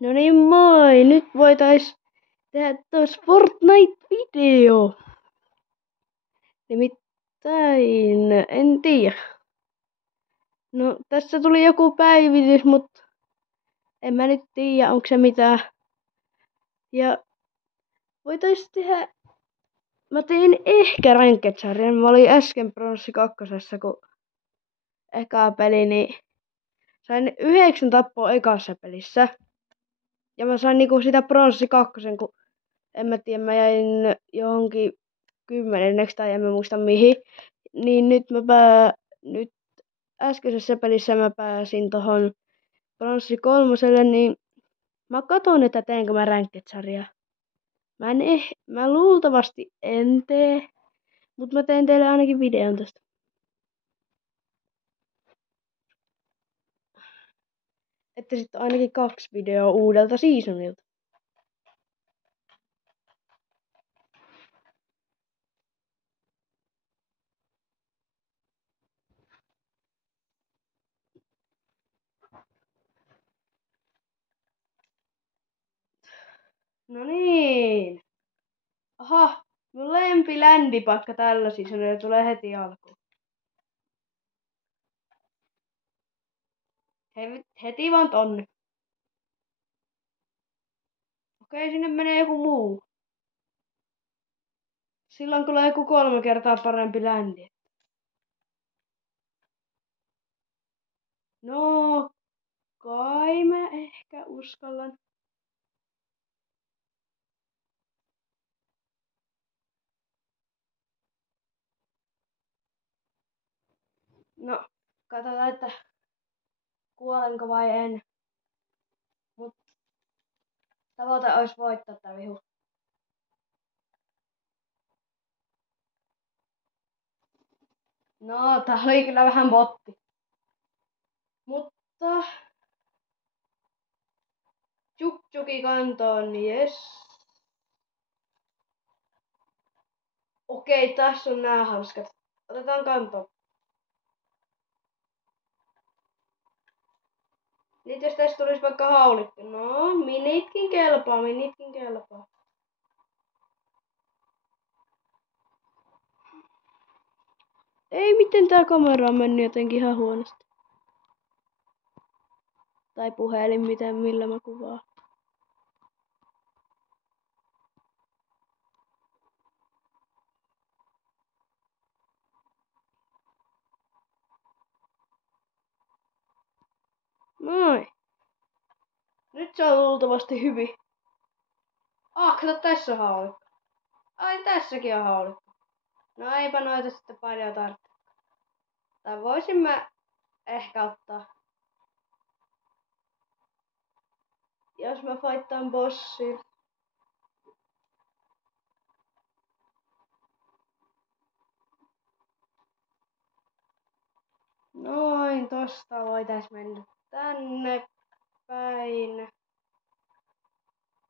No niin moi, nyt voitais tehdä tos Fortnite-video. Nimittäin, en tiedä. No tässä tuli joku päivitys, mut en mä nyt tiedä, onko se mitään. Ja voitais tehdä, mä tein ehkä Ranked-sarjan. Mä olin äsken Bronssi 2, kun eka peli, niin sain 9 tappoa ekassa pelissä. Ja mä sain niinku sitä Bronssi 2, kun en mä tiedä, mä jäin johonkin 10. tai en mä muista mihin. Niin nyt äskeisessä pelissä mä pääsin tohon Bronssi 3, niin mä katon, että teenkö mä Ranked-sarjaa. Mä luultavasti en tee, mut mä teen teille ainakin videon tästä. Että sitten ainakin 2 videoa uudelta seasonilta. No niin. Aha, mun lempiländipaikka tällä seasonilla tulee heti alkuun. Heti vaan tonne. Okei, sinne menee joku muu. Silloin tulee joku 3 kertaa parempi ländi. No, kai mä ehkä uskallan. No, katsotaan, että kuolenko vai en. Mut tavoite olisi voittaa tää vihu. No, tää oli kyllä vähän botti. Mutta Tjuki kantoon, niin jes. Okei, tässä on nää hanskat. Otetaan kantoon. Nyt jos tästä tulisi vaikka haulikko. No, minitkin kelpaa. Ei, miten tää kamera on mennyt jotenkin ihan huonosti. Tai puhelin, millä mä kuvaan. Noin. Nyt se on luultavasti hyvin. Kato, tässä on haulikko. Ai, tässäkin on haulikko. No eipä noita sitten paljon tarvitse. Tai voisin mä ehkä ottaa. Jos mä fightaan bossin. Noin, tosta voitais mennä tänne päin.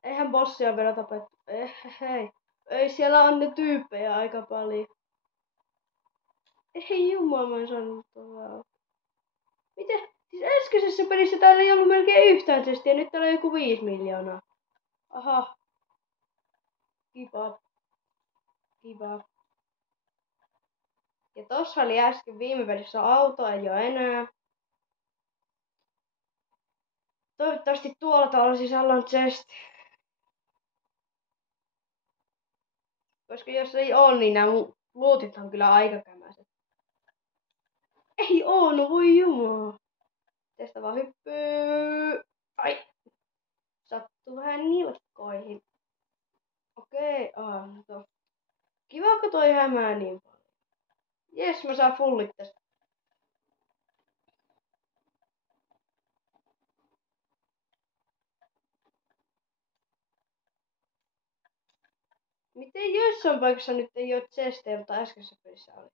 Eihän bossia vielä tapettu. Hei. Ei, siellä on ne tyyppejä aika paljon. Ei jumala, mä en saanut tuolla. Miten? Siis äskeisessä pelissä täällä ei ollut melkein yhtään testiä, nyt täällä on joku 5 miljoonaa. Aha. Kiva. Ja tossa oli äsken viime pelissä auto, ei oo enää. Toivottavasti tuolla talon sisällä on chesti. Koska jos ei oo, niin nämä luutit on kyllä aika kämäiset. Ei oo, no voi jumala. Tästä vaan hyppyy. Ai. Sattuu vähän nilkkoihin. Okei, no. Kiva, kun toi hämää niin paljon. Jes, mä saan fullit tästä. Miten joissain paikassa nyt ei oo chestejä, mutta äskeisessä pelissä oli?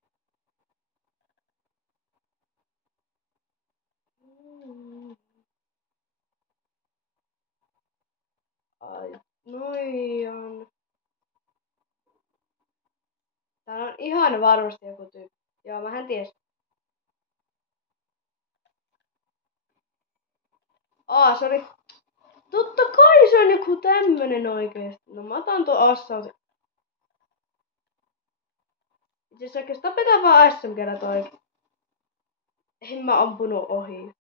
Ai, noijan. Täällä on ihan varmasti joku tyyppi. Joo, mähän ties. Sori. Totta kai se on joku tämmönen oikeesti. No mä otan tuon assaus. Itse asiassa tapetaan vaan SM kerran toi. En mä ampunut ohi.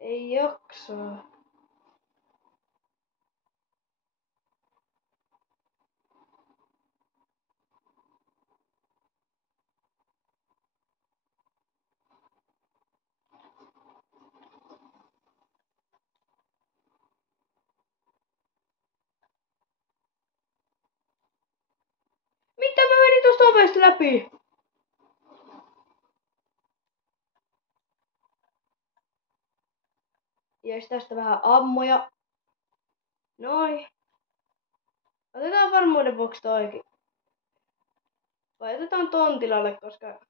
Ei jaksaa. Mitä mä menin tosta ovesta läpi? Jes, tästä vähän ammoja. Noin. Otetaan varmuuden vuoksi toikin. Vai otetaan ton tilalle, koska...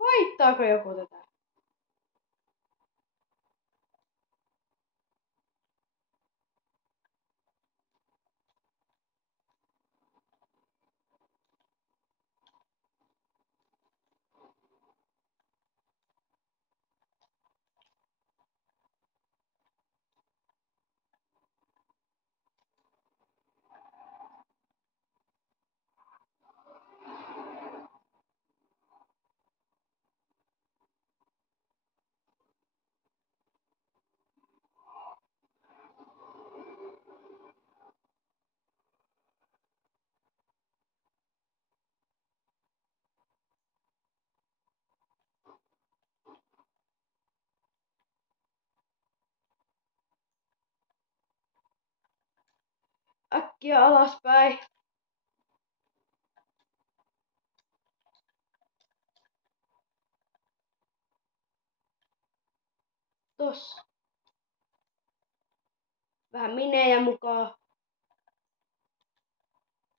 Haittaako joku tätä? Äkkiä alaspäin. Tossa. Vähän minejä mukaan.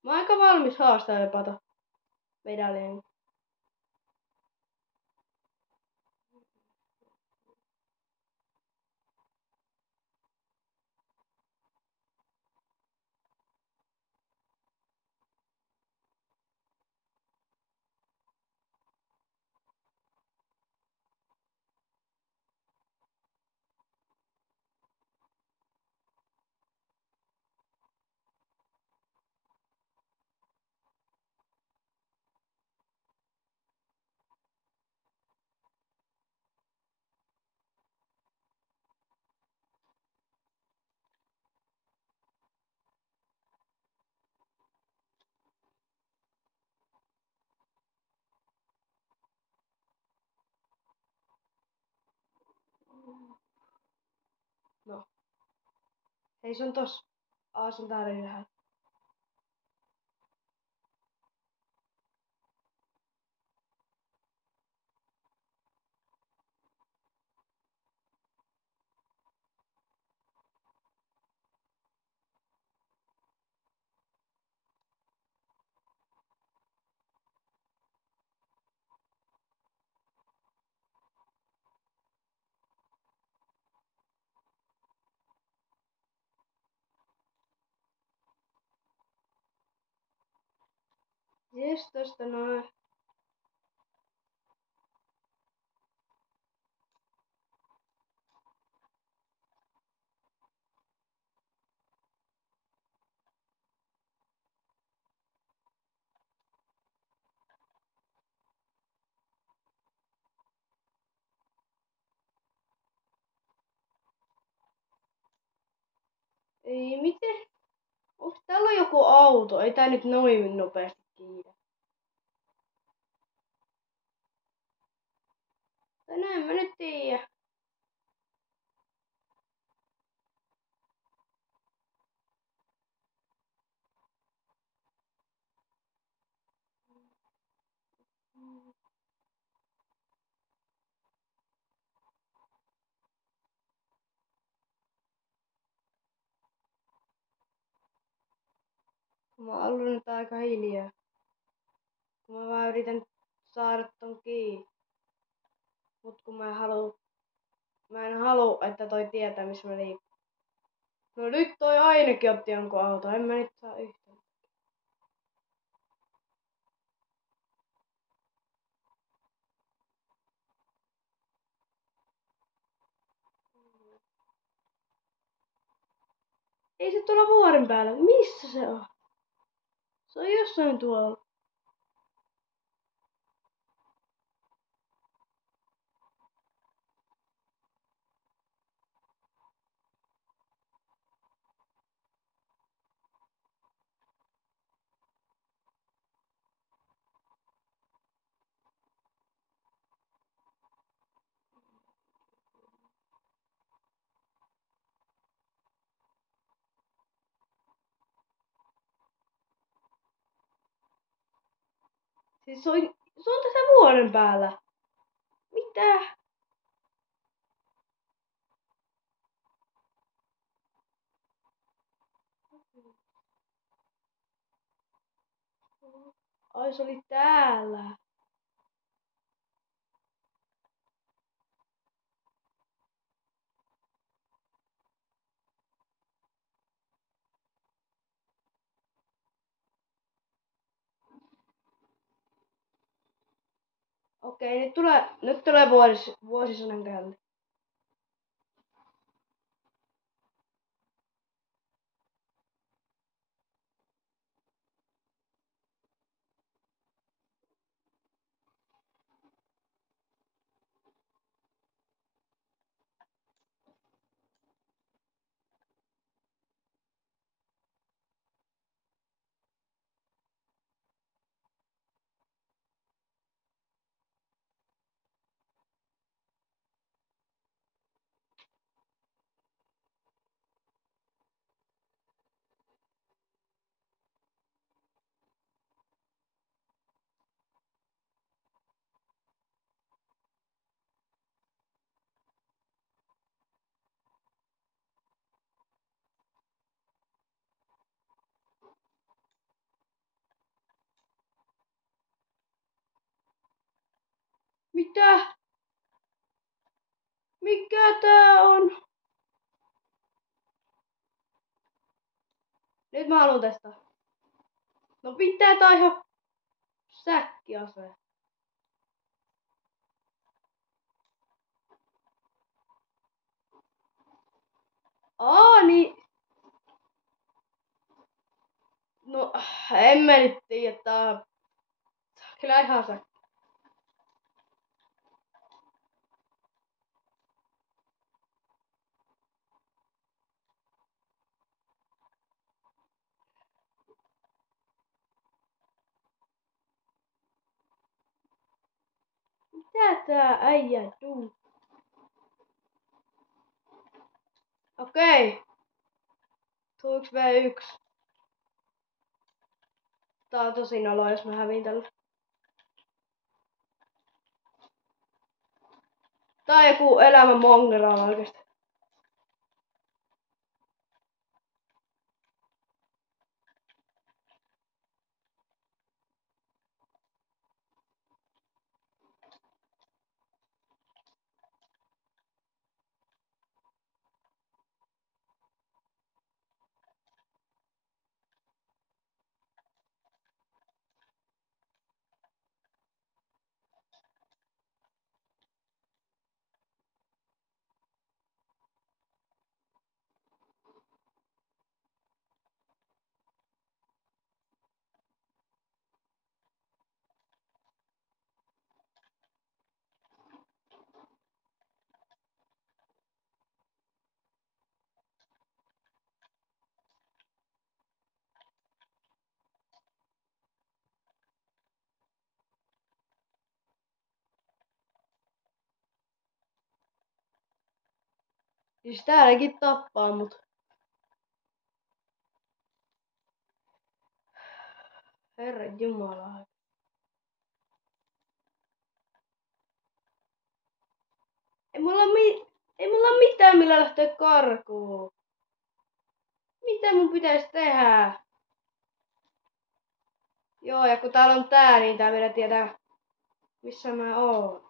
Mä oon aika valmis haastaa jopa ton medaljen. No. Hei, se on tossa. Se on täällä ylhäällä. Jes, tosta noin. Ei, miten? Onks täällä joku auto? Ei tää nyt noin nopeasti kiinni. Tai näin mä nyt tiedä. Mä oon ollut nyt aika hiljaa. Mä vaan yritän saada ton kiinni. Mut kun mä en halua, että toi tietää missä mä liikun. No nyt toi ainakin otti jonkun auto, en mä nyt saa yhtään. Ei se tuolla vuoren päällä. Missä se on? Se on jossain tuolla. Siis se on tässä vuoren päällä. Mitä? Ai se oli täällä. Okei, nyt tulee vuosisadan käynti. Mitä? Mikä tää on? Nyt mä haluan testaa. No pitää tää ihan säkkiase. Niin. No, en mä nyt tiedä, tää on kyllä ihan säkki. Mitä tää äijä tuu? Okei. Tuo 1v1. Tää on tosi noloa, jos mä hävin tällä. Tää on joku elämän mongera oikeesti. Siis täälläkin tappaa mut. Herra Jumala. Ei mulla mitään millä lähteä karkuun. Mitä mun pitäis tehdä? Joo, ja kun täällä on tää, niin tää vielä tietää, missä mä oon.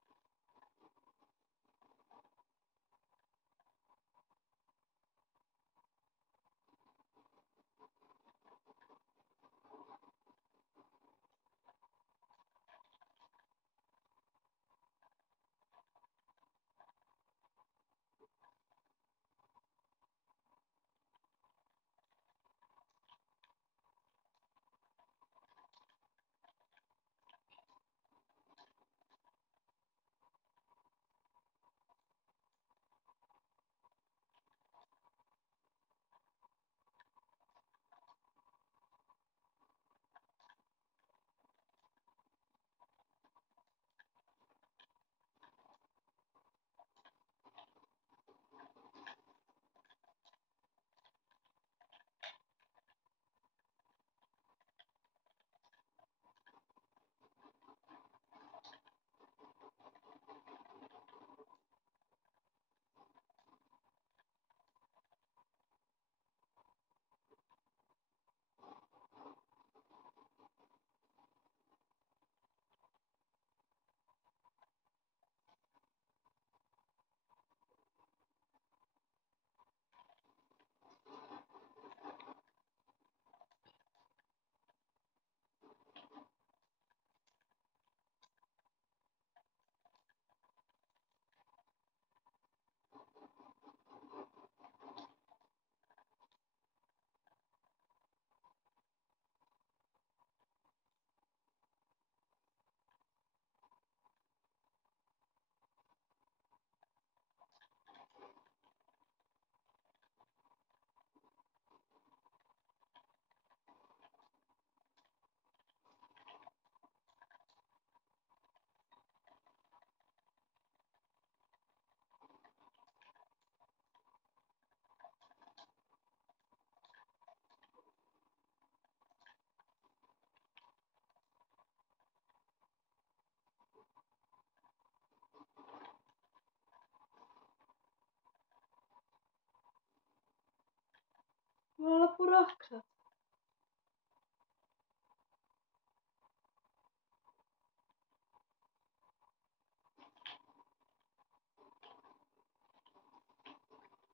på raksat.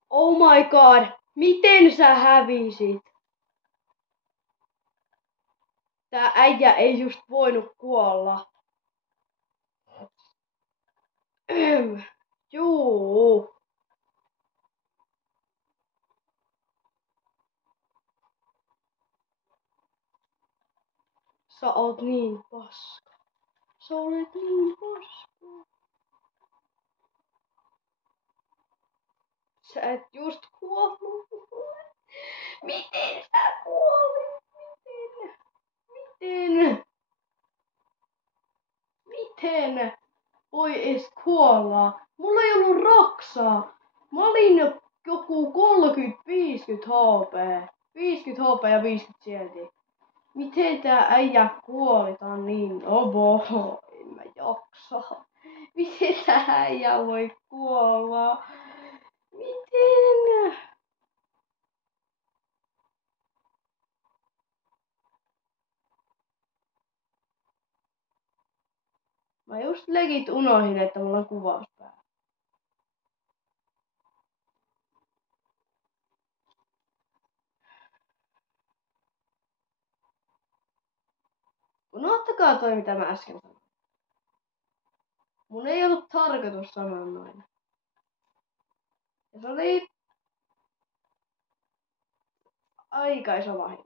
Oh my god, miten sä hävisit? Tää äijä ei just voinut kuolla. Juu. Sä oot niin paska. Sä olet niin paska. Sä et just kuollut. Miten sä kuolit? Miten? Miten voi edes kuolla? Mulla ei ollut raksaa. Mä olin joku 30-50 HP. 50 HP ja 50 sieltä. Miten tää äijä kuoli? Tää on niin obo. En mä jaksa. Miten tää äijä voi kuolla? Miten? Mä just legit unohdin, että mulla on kuvaus päällä. Unohtakaa toi, mitä mä äsken sanoin. Mun ei ollut tarkoitus sanoa noin. Ja se oli aika iso vahinko.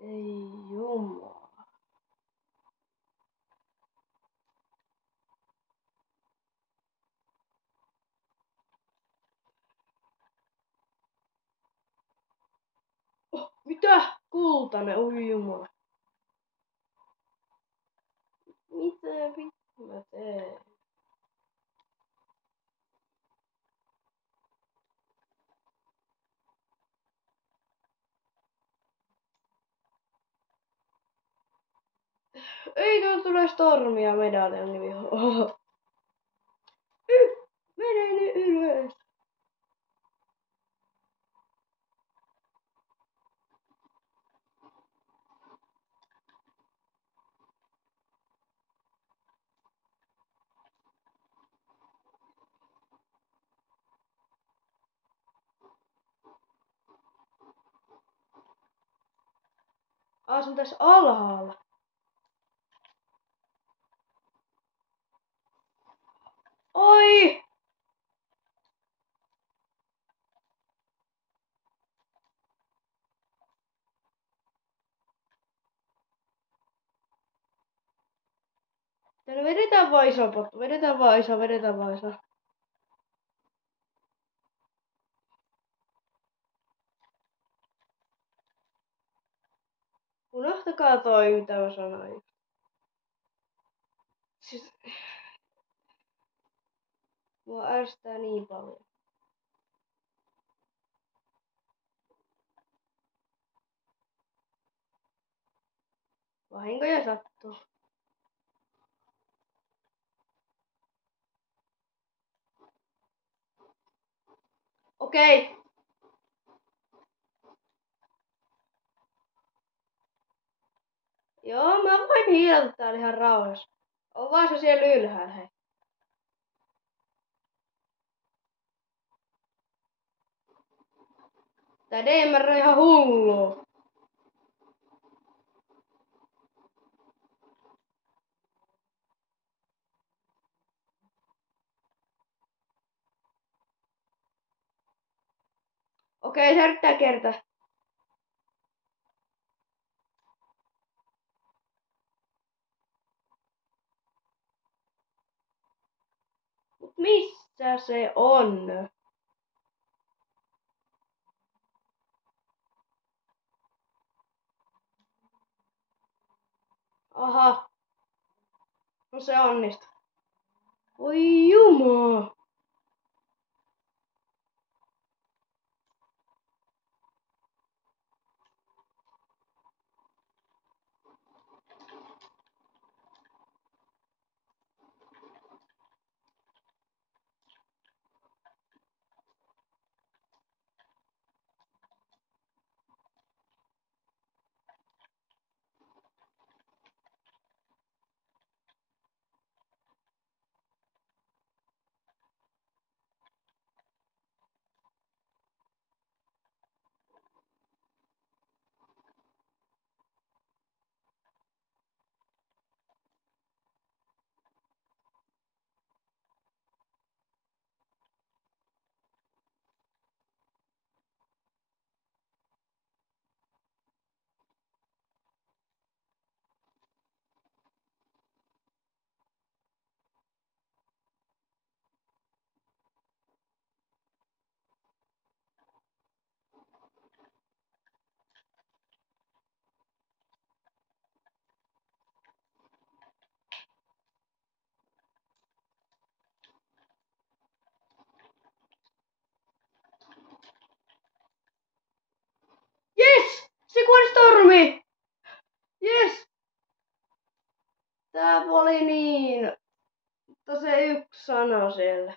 Ei jumala. Oh, mitä? Kultainen, oi jumala. Mitä vittu mä teen? Ei tuolla tule stormia medaljan nimi. Mene nyt ylös. Se on tässä alhaalla. Oi! Tänne vedetään vaan iso pottu. Vedetään vaan iso. Unohtakaa toi, mitä mä sanoin. Siis... Mua ärsyttää niin paljon. Vahinkoja sattuu. Okei. Joo, mä voin hiilata täällä ihan rauhassa. On vaan se siellä ylhäällä, hei. Tää DMR on ihan hullu. Okei, se yrittää kertaa. Mut missä se on? Aha. No se onnistui. Oi jumaa. Tää oli niin. Mutta se yksi sana siellä.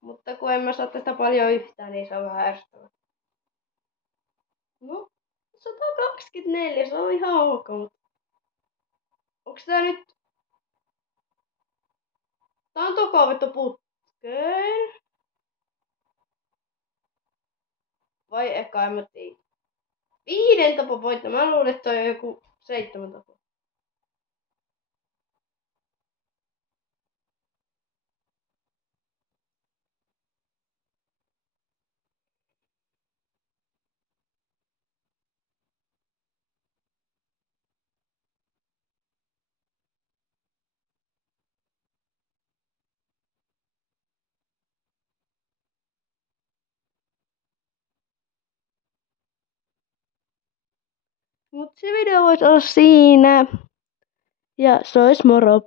Mutta kun en mä saa tästä paljon yhtään, niin se on vähän ärsyttävää. No, 124, se on ihan ok, mutta onks tää nyt... Tää on tokavetto putkeen. Vai eka, en mä tiedä. 5 tapa voittaa. Mä luulen, että toi on joku 7 tapa. Mut se video voisi olla siinä. Ja se olisi moro.